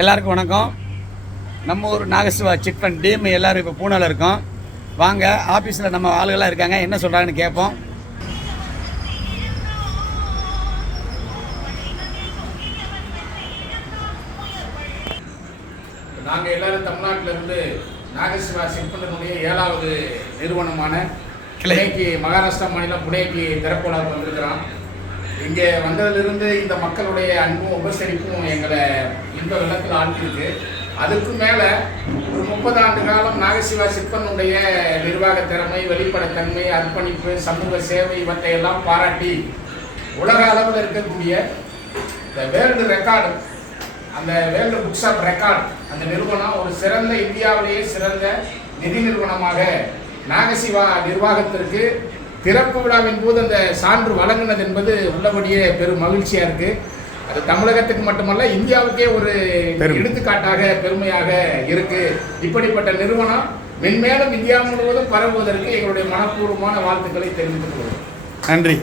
எல்லாருக்கும் வணக்கம். நம்ம ஊர் நாகசிவா சிட் ஃபண்ட் டீம் எல்லோரும் இப்போ பூனாவில் இருக்கோம். வாங்க, ஆஃபீஸில் நம்ம ஆளுகளாக இருக்காங்க, என்ன சொல்கிறாங்கன்னு கேட்போம். நாங்கள் எல்லோரும் தமிழ்நாட்டில் இருந்து நாகசிவா சிட் ஃபண்டினுடைய 7வது நிறுவனமான புனேக்கு, மகாராஷ்டிரா மாநிலம் புனேக்கு திறப்புலாவுக்கு வந்திருக்கிறோம். இங்கே வந்ததிலிருந்து இந்த மக்களுடைய அன்பும் உபசரிப்பும் எங்களை இந்த வெள்ளத்தில் ஆழ்த்திருக்கு. அதுக்கு மேலே ஒரு 30 ஆண்டு காலம் நாகசிவா சிட் ஃபண்டுடைய நிர்வாக திறமை, வெளிப்படைத்தன்மை, அர்ப்பணிப்பு, சமூக சேவை இவற்றையெல்லாம் பாராட்டி உலக அளவில் இருக்கக்கூடிய இந்த வேர்ல்டு ரெக்கார்டு, அந்த வேர்ல்டு புக்ஸ் ஆஃப் ரெக்கார்ட், அந்த நிறுவனம் ஒரு சிறந்த, இந்தியாவிலேயே சிறந்த நிதி நிறுவனமாக நாகசிவா நிர்வாகத்திற்கு திறப்பு விழாவின் போது அந்த சான்று வழங்கினது என்பது உள்ளபடியே பெரும் மகிழ்ச்சியாக இருக்குது. அது தமிழகத்துக்கு மட்டுமல்ல, இந்தியாவுக்கே ஒரு எடுத்துக்காட்டாக பெருமையாக இருக்குது. இப்படிப்பட்ட நிறுவனம் மென்மேலும் இந்தியா முழுவதும் பரவுவதற்கு எங்களுடைய மனப்பூர்வமான வாழ்த்துக்களை தெரிவித்துக் கொள்வோம். நன்றி.